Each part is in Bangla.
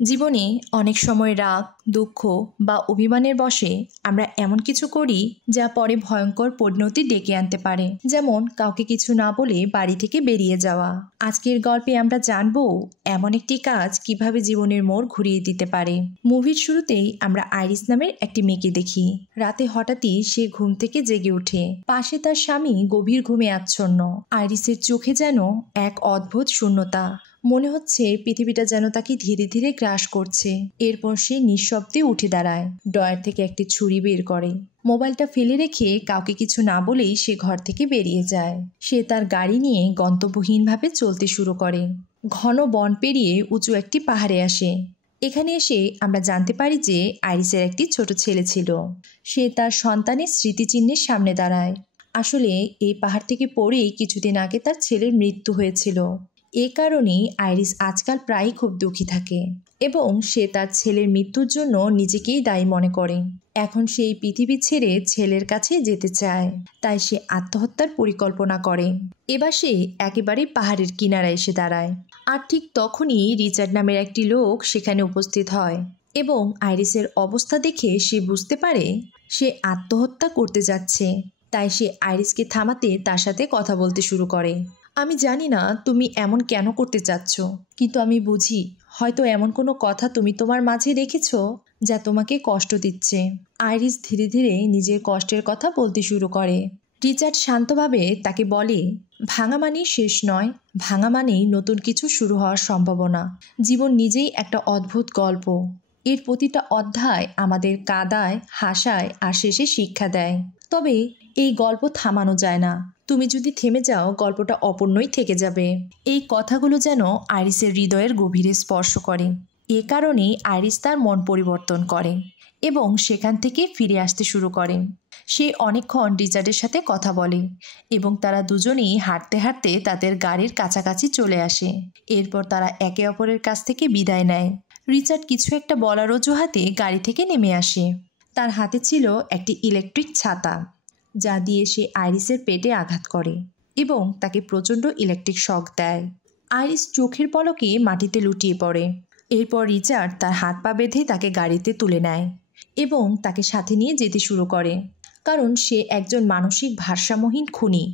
জীবনে অনেক সময় রাগ, দুঃখ বা অভিমানের বশে আমরা এমন কিছু করি যা পরে ভয়ঙ্কর পরিণতি ডেকে আনতে পারে। যেমন কাউকে কিছু না বলে বাড়ি থেকে বেরিয়ে যাওয়া। আজকের গল্পে আমরা জানবো এমন একটি কাজ কিভাবে জীবনের মোড় ঘুরিয়ে দিতে পারে। মুভির শুরুতেই আমরা আইরিস নামের একটি মেয়েকে দেখি। রাতে হঠাৎই সে ঘুম থেকে জেগে ওঠে। পাশে তার স্বামী গভীর ঘুমে আচ্ছন্ন। আইরিসের চোখে যেন এক অদ্ভুত শূন্যতা। মনে হচ্ছে পৃথিবীটা যেন তাকে ধীরে ধীরে গ্রাস করছে। এরপর সে নিঃশব্দে উঠে দাঁড়ায়, ড্রয়ার থেকে একটি ছুরি বের করে। মোবাইলটা ফেলে রেখে কাউকে কিছু না বলেই সে ঘর থেকে বেরিয়ে যায়। সে তার গাড়ি নিয়ে গন্তব্যহীনভাবে চলতে শুরু করে। ঘন বন পেরিয়ে উঁচু একটি পাহাড়ে আসে। এখানে এসে আমরা জানতে পারি যে আইরিসের একটি ছোট ছেলে ছিল। সে তার সন্তানের স্মৃতিচিহ্নের সামনে দাঁড়ায়। আসলে এই পাহাড় থেকে পড়েই কিছুদিন আগে তার ছেলের মৃত্যু হয়েছিল। এ কারণেই আইরিস আজকাল প্রায়ই খুব দুঃখী থাকে এবং সে তার ছেলের মৃত্যুর জন্য নিজেকেই দায়ী মনে করে। এখন সে এই পৃথিবী ছেড়ে ছেলের কাছে যেতে চায়, তাই সে আত্মহত্যার পরিকল্পনা করে। এবার সে একেবারে পাহাড়ের কিনারায় এসে দাঁড়ায়। আর ঠিক তখনই রিচার্ড নামের একটি লোক সেখানে উপস্থিত হয় এবং আইরিসের অবস্থা দেখে সে বুঝতে পারে সে আত্মহত্যা করতে যাচ্ছে। তাই সে আইরিসকে থামাতে তার সাথে কথা বলতে শুরু করে। আমি জানি না তুমি এমন কেন করতে চাচ্ছ, কিন্তু আমি বুঝি হয়তো এমন কোনো কথা তুমি তোমার মাঝে রেখেছ যা তোমাকে কষ্ট দিচ্ছে। আইরিস ধীরে ধীরে নিজের কষ্টের কথা বলতে শুরু করে। রিচার্ড শান্তভাবে তাকে বলে, ভাঙা মানেই শেষ নয়, ভাঙা মানেই নতুন কিছু শুরু হওয়ার সম্ভাবনা। জীবন নিজেই একটা অদ্ভুত গল্প। এর প্রতিটা অধ্যায় আমাদের কাঁদায়, হাসায় আর শেষে শিক্ষা দেয়। তবে এই গল্প থামানো যায় না। তুমি যদি থেমে যাও গল্পটা অপূর্ণই থেকে যাবে। এই কথাগুলো যেন আইরিসের হৃদয়ের গভীরে স্পর্শ করে। এ কারণেই আইরিস তার মন পরিবর্তন করে এবং সেখান থেকে ফিরে আসতে শুরু করে। সে অনেকক্ষণ রিচার্ডের সাথে কথা বলে এবং তারা দুজনেই হাঁটতে হাঁটতে তাদের গাড়ির কাছাকাছি চলে আসে। এরপর তারা একে অপরের কাছ থেকে বিদায় নেয়। রিচার্ড কিছু একটা বলার অজুহাতে গাড়ি থেকে নেমে আসে। তার হাতে ছিল একটি ইলেকট্রিক ছাতা, যা দিয়ে সে আইরিসের পেটে আঘাত করে এবং তাকে প্রচণ্ড ইলেকট্রিক শক দেয়। আইরিস চোখের পলকে মাটিতে লুটিয়ে পড়ে। এরপর রিচার্ড তার হাত পা বেঁধে তাকে গাড়িতে তুলে নেয় এবং তাকে সাথে নিয়ে যেতে শুরু করে, কারণ সে একজন মানসিক ভারসাম্যহীন খুনি।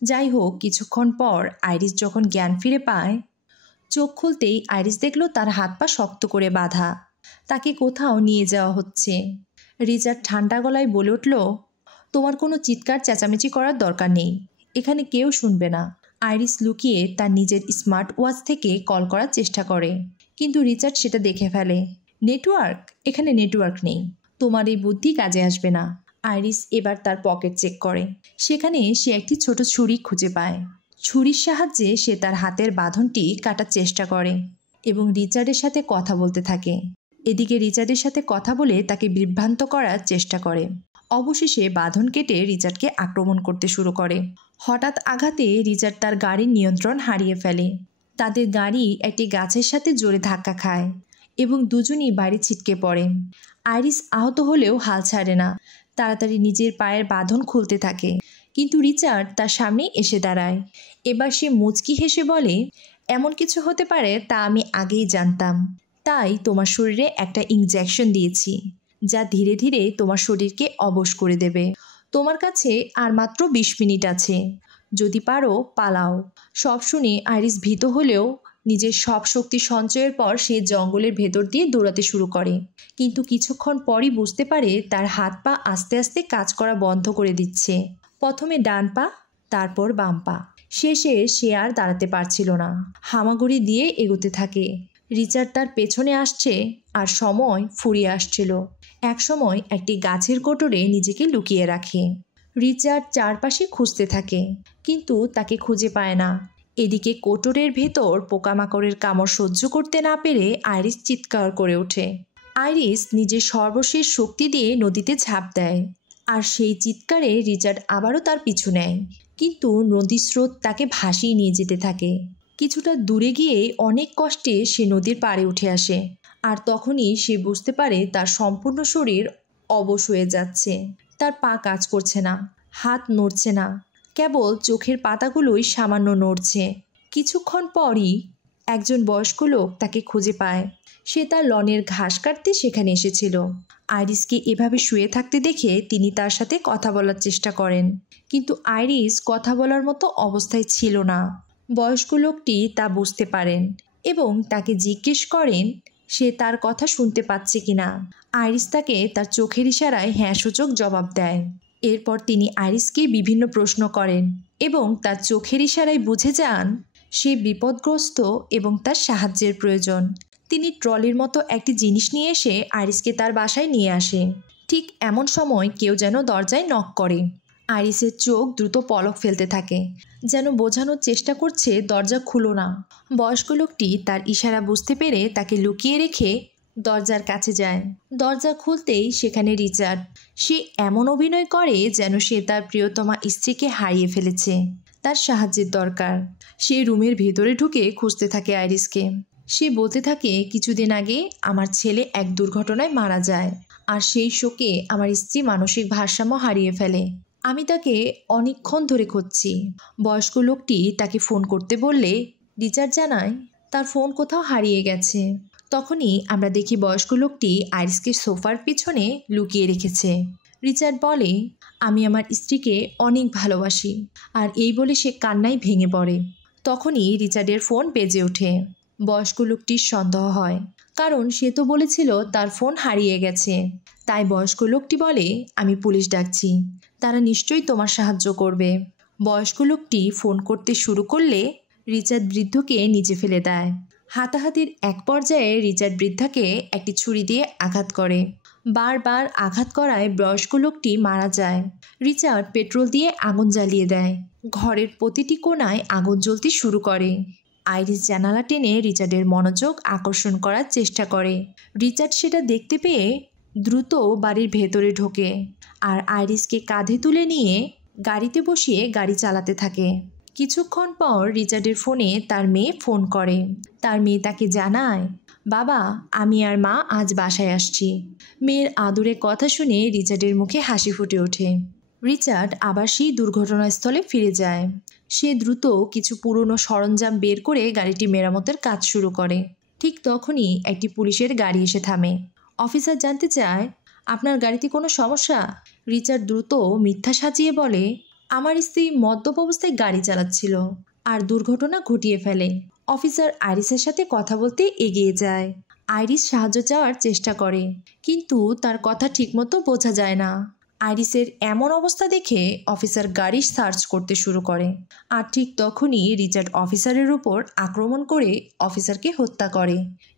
যাই হোক, কিছুক্ষণ পর আইরিস যখন জ্ঞান ফিরে পায়, চোখ খুলতেই আইরিস দেখল তার হাত পা শক্ত করে বাঁধা। তাকে কোথাও নিয়ে যাওয়া হচ্ছে। রিচার্ড ঠান্ডা গলায় বলে উঠল, তোমার কোনো চিৎকার চেঁচামেচি করার দরকার নেই, এখানে কেউ শুনবে না। আইরিস লুকিয়ে তার নিজের স্মার্ট ওয়াচ থেকে কল করার চেষ্টা করে, কিন্তু রিচার্ড সেটা দেখে ফেলে। নেটওয়ার্ক? এখানে নেটওয়ার্ক নেই, তোমার এই বুদ্ধি কাজে আসবে না। আইরিস এবার তার পকেট চেক করে। সেখানে সে একটি ছোট ছুরি খুঁজে পায়। ছুরির সাহায্যে সে তার হাতের বাঁধনটি কাটার চেষ্টা করে এবং রিচার্ডের সাথে কথা বলতে থাকে। এদিকে রিচার্ডের সাথে কথা বলে তাকে বিভ্রান্ত করার চেষ্টা করে। অবশেষে বাঁধন কেটে রিচার্ডকে আক্রমণ করতে শুরু করে। হঠাৎ আঘাতে রিচার্ড তার গাড়ির নিয়ন্ত্রণ হারিয়ে ফেলে। তাদের গাড়ি একটি গাছের সাথে জোরে ধাক্কা খায় এবং দুজনই বাড়ি ছিটকে পড়ে। আইরিস আহত হলেও হাল ছাড়ে না। তাড়াতাড়ি নিজের পায়ের বাঁধন খুলতে থাকে, কিন্তু রিচার্ড তার সামনেই এসে দাঁড়ায়। এবার সে মুচকি হেসে বলে, এমন কিছু হতে পারে তা আমি আগেই জানতাম। তাই তোমার শরীরে একটা ইনজেকশন দিয়েছি, যা ধীরে ধীরে তোমার শরীরকে অবশ করে দেবে। তোমার কাছে আর মাত্র 20 মিনিট আছে, যদি পারো পালাও। সব শুনে আইরিস ভীত হলেও নিজের সব শক্তি সঞ্চয়ের পর সে জঙ্গলের ভেতর দিয়ে দৌড়াতে শুরু করে। কিন্তু কিছুক্ষণ পরই বুঝতে পারে তার হাত পা আস্তে আস্তে কাজ করা বন্ধ করে দিচ্ছে। প্রথমে ডান পা, তারপর বাম পা। শেষে সে আর দাঁড়াতে পারছিল না, হামাগুড়ি দিয়ে এগোতে থাকে। রিচার্ড তার পেছনে আসছে আর সময় ফুরিয়ে আসছিল। একসময় একটি গাছের কোটরে নিজেকে লুকিয়ে রাখে। রিচার্ড চারপাশে খুঁজতে থাকে, কিন্তু তাকে খুঁজে পায় না। এদিকে কোটরের ভেতর পোকামাকড়ের কামড় সহ্য করতে না পেরে আইরিস চিৎকার করে ওঠে। আইরিস নিজের সর্বশেষ শক্তি দিয়ে নদীতে ঝাঁপ দেয়, আর সেই চিৎকারে রিচার্ড আবারও তার পিছু নেয়। কিন্তু নদীর স্রোত তাকে ভাসিয়ে নিয়ে যেতে থাকে। কিছুটা দূরে গিয়ে অনেক কষ্টে সে নদীর পাড়ে উঠে আসে, আর তখনই সে বুঝতে পারে তার সম্পূর্ণ শরীর অবশ হয়ে যাচ্ছে। তার পা কাজ করছে না, হাত নড়ছে না, কেবল চোখের পাতাগুলোই সামান্য নড়ছে। কিছুক্ষণ পরই একজন বয়স্ক লোক তাকে খুঁজে পায়। সে তার লনের ঘাস কাটতে সেখানে এসেছিল। আইরিসকে এভাবে শুয়ে থাকতে দেখে তিনি তার সাথে কথা বলার চেষ্টা করেন, কিন্তু আইরিস কথা বলার মতো অবস্থায় ছিল না। বয়স্ক লোকটি তা বুঝতে পারেন এবং তাকে জিজ্ঞেস করেন সে তার কথা শুনতে পাচ্ছে কিনা। আইরিস তাকে তার চোখের ইশারায় হ্যাঁ সূচক জবাব দেয়। এরপর তিনি আইরিসকে বিভিন্ন প্রশ্ন করেন এবং তার চোখের ইশারায় বুঝে যান সে বিপদগ্রস্ত এবং তার সাহায্যের প্রয়োজন। তিনি ট্রলির মতো একটি জিনিস নিয়ে এসে আইরিসকে তার বাসায় নিয়ে আসে। ঠিক এমন সময় কেউ যেন দরজায় নক করে। আইরিসের চোখ দ্রুত পলক ফেলতে থাকে, যেন বোঝানোর চেষ্টা করছে দরজা খুলো না। বয়স্ক লোকটি তার ইশারা বুঝতে পেরে তাকে লুকিয়ে রেখে দরজার কাছে যায়। দরজা খুলতেই সেখানে রিচার্ড। সে এমন অভিনয় করে যেন সে তার প্রিয়তমা স্ত্রীকে হারিয়ে ফেলেছে। তার সাহায্যের দরকার। সে রুমের ভেতরে ঢুকে খুঁজতে থাকে আইরিসকে। সে বলতে থাকে, কিছুদিন আগে আমার ছেলে এক দুর্ঘটনায় মারা যায়, আর সেই শোকে আমার স্ত্রী মানসিক ভারসাম্য হারিয়ে ফেলে। আমি তাকে অনেকক্ষণ ধরে খুঁজছি। বয়স্ক লোকটি তাকে ফোন করতে বললে রিচার্ড জানায় তার ফোন কোথাও হারিয়ে গেছে। তখনই আমরা দেখি বয়স্ক লোকটি আইরিসকে সোফার পিছনে লুকিয়ে রেখেছে। রিচার্ড বলে, আমি আমার স্ত্রীকে অনেক ভালোবাসি, আর এই বলে সে কান্নায় ভেঙে পড়ে। তখনই রিচার্ডের ফোন বেজে ওঠে। বয়স্ক লোকটির সন্দেহ হয়, কারণ সে তো বলেছিল তার ফোন হারিয়ে গেছে। তাই বয়স্ক লোকটি বলে, আমি পুলিশ ডাকছি, তারা নিশ্চয়ই তোমার সাহায্য করবে। বয়স্ক লোকটি ফোন করতে শুরু করলে রিচার্ড বৃদ্ধকে নিচে ফেলে দেয়। হাতাহাতির এক পর্যায়ে রিচার্ড বৃদ্ধাকে একটি ছুরি দিয়ে আঘাত করে। বারবার আঘাত করায় বয়স্ক লোকটি মারা যায়। রিচার্ড পেট্রোল দিয়ে আগুন জ্বালিয়ে দেয়। ঘরের প্রতিটি কোণায় আগুন জ্বলতে শুরু করে। আইরিস জানালা টেনে রিচার্ডের মনোযোগ আকর্ষণ করার চেষ্টা করে। রিচার্ড সেটা দেখতে পেয়ে দ্রুত বাড়ির ভেতরে ঢোকে আর আইরিসকে কাঁধে তুলে নিয়ে গাড়িতে বসিয়ে গাড়ি চালাতে থাকে। কিছুক্ষণ পর রিচার্ডের ফোনে তার মেয়ে ফোন করে। তার মেয়ে তাকে জানায়, বাবা, আমি আর মা আজ বাসায় আসছি। মেয়ের আদুরে কথা শুনে রিচার্ডের মুখে হাসি ফুটে ওঠে। রিচার্ড আবার সেই দুর্ঘটনাস্থলে ফিরে যায়। সে দ্রুত কিছু পুরনো সরঞ্জাম বের করে গাড়িটি মেরামতের কাজ শুরু করে। ঠিক তখনই একটি পুলিশের গাড়ি এসে থামে। অফিসার জানতে চায়, আপনার গাড়িতে কোনো সমস্যা? রিচার্ড দ্রুত মিথ্যা সাজিয়ে বলে, আমার স্ত্রী মদ্যপ অবস্থায় গাড়ি চালাচ্ছিল আর দুর্ঘটনা ঘটিয়ে ফেলে। অফিসার আইরিসের সাথে কথা বলতে এগিয়ে যায়। আইরিস সাহায্য চাওয়ার চেষ্টা করে, কিন্তু তার কথা ঠিকমতো বোঝা যায় না। আইরিসের এমন অবস্থা দেখে অফিসার গাড়ি সার্চ করতে শুরু করে, আর ঠিক তখনই রিচার্ড অফিসারের উপর আক্রমণ করে অফিসারকে হত্যা করে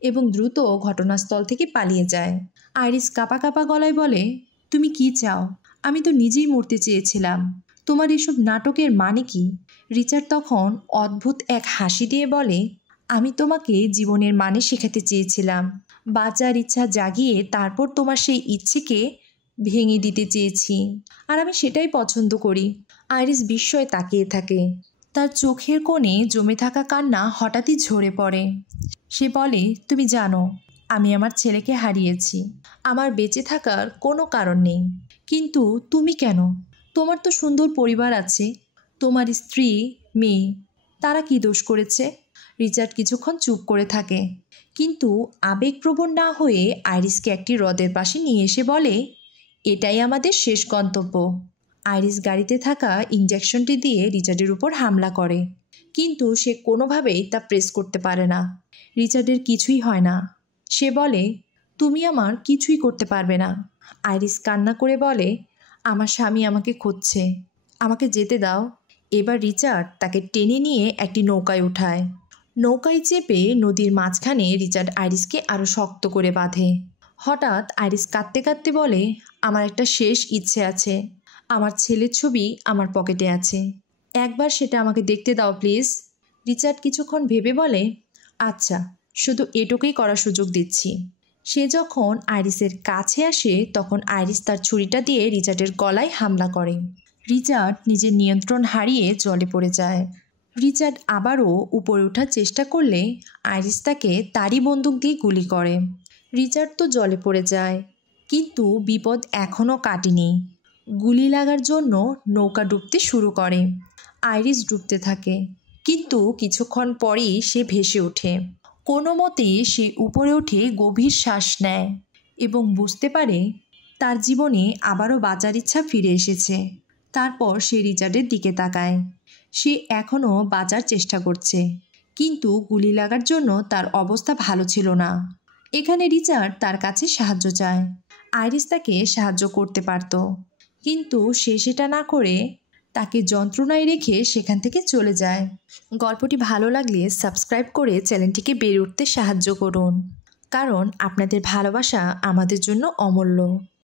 এবং দ্রুত ঘটনাস্থল থেকে পালিয়ে যায়। আইরিস কাঁপা কাঁপা গলায় বলে, তুমি কি চাও? আমি তো নিজেই মরতে চেয়েছিলাম। তোমার এসব নাটকের মানে কি? রিচার্ড তখন অদ্ভুত এক হাসি দিয়ে বলে, আমি তোমাকে জীবনের মানে শেখাতে চেয়েছিলাম। বাঁচার ইচ্ছা জাগিয়ে তারপর তোমার সেই ইচ্ছেকে ভেঙে দিতে চেয়েছি, আর আমি সেটাই পছন্দ করি। আইরিস বিস্ময়ে তাকিয়ে থাকে। তার চোখের কোণে জমে থাকা কান্না হঠাৎই ঝরে পড়ে। সে বলে, তুমি জানো, আমি আমার ছেলেকে হারিয়েছি। আমার বেঁচে থাকার কোনো কারণ নেই, কিন্তু তুমি কেন? তোমার তো সুন্দর পরিবার আছে, তোমার স্ত্রী, মেয়ে, তারা কি দোষ করেছে? রিচার্ড কিছুক্ষণ চুপ করে থাকে, কিন্তু আবেগপ্রবণ না হয়ে আইরিসকে একটি হ্রদের পাশে নিয়ে এসে বলে, এটাই আমাদের শেষ গন্তব্য। আইরিস গাড়িতে থাকা ইঞ্জেকশনটি দিয়ে রিচার্ডের উপর হামলা করে, কিন্তু সে কোনোভাবেই তা প্রেস করতে পারে না। রিচার্ডের কিছুই হয় না। সে বলে, তুমি আমার কিছুই করতে পারবে না। আইরিস কান্না করে বলে, আমার স্বামী আমাকে খুঁজছে, আমাকে যেতে দাও। এবার রিচার্ড তাকে টেনে নিয়ে একটি নৌকায় উঠায়। নৌকায় চেপে নদীর মাঝখানে রিচার্ড আইরিসকে আরও শক্ত করে বাঁধে। হঠাৎ আইরিস কাঁদতে কাঁদতে বলে, আমার একটা শেষ ইচ্ছে আছে। আমার ছেলের ছবি আমার পকেটে আছে, একবার সেটা আমাকে দেখতে দাও প্লিজ। রিচার্ড কিছুক্ষণ ভেবে বলে, আচ্ছা, শুধু এটুকুই করার সুযোগ দিচ্ছি। সে যখন আইরিসের কাছে আসে তখন আইরিস তার ছুরিটা দিয়ে রিচার্ডের গলায় হামলা করে। রিচার্ড নিজের নিয়ন্ত্রণ হারিয়ে জলে পড়ে যায়। রিচার্ড আবারও উপরে ওঠার চেষ্টা করলে আইরিস তাকে তারই বন্দুক দিয়ে গুলি করে। রিচার্ড তো জলে পড়ে যায়, কিন্তু বিপদ এখনও কাটেনি। গুলি লাগার জন্য নৌকা ডুবতে শুরু করে। আইরিস ডুবতে থাকে, কিন্তু কিছুক্ষণ পরেই সে ভেসে ওঠে। কোনো মতে সে উপরে উঠে গভীর শ্বাস নেয় এবং বুঝতে পারে তার জীবনে আবারও বাঁচার ইচ্ছা ফিরে এসেছে। তারপর সে রিচার্ডের দিকে তাকায়। সে এখনও বাঁচার চেষ্টা করছে, কিন্তু গুলি লাগার জন্য তার অবস্থা ভালো ছিল না। এখানে রিচার্ড তার কাছে সাহায্য চায়। আইরিস তাকে সাহায্য করতে পারত, কিন্তু সে সেটা না করে তাকে যন্ত্রণায় রেখে সেখান থেকে চলে যায়। গল্পটি ভালো লাগলে সাবস্ক্রাইব করে চ্যানেলটিকে বেড়ে উঠতে সাহায্য করুন, কারণ আপনাদের ভালোবাসা আমাদের জন্য অমূল্য।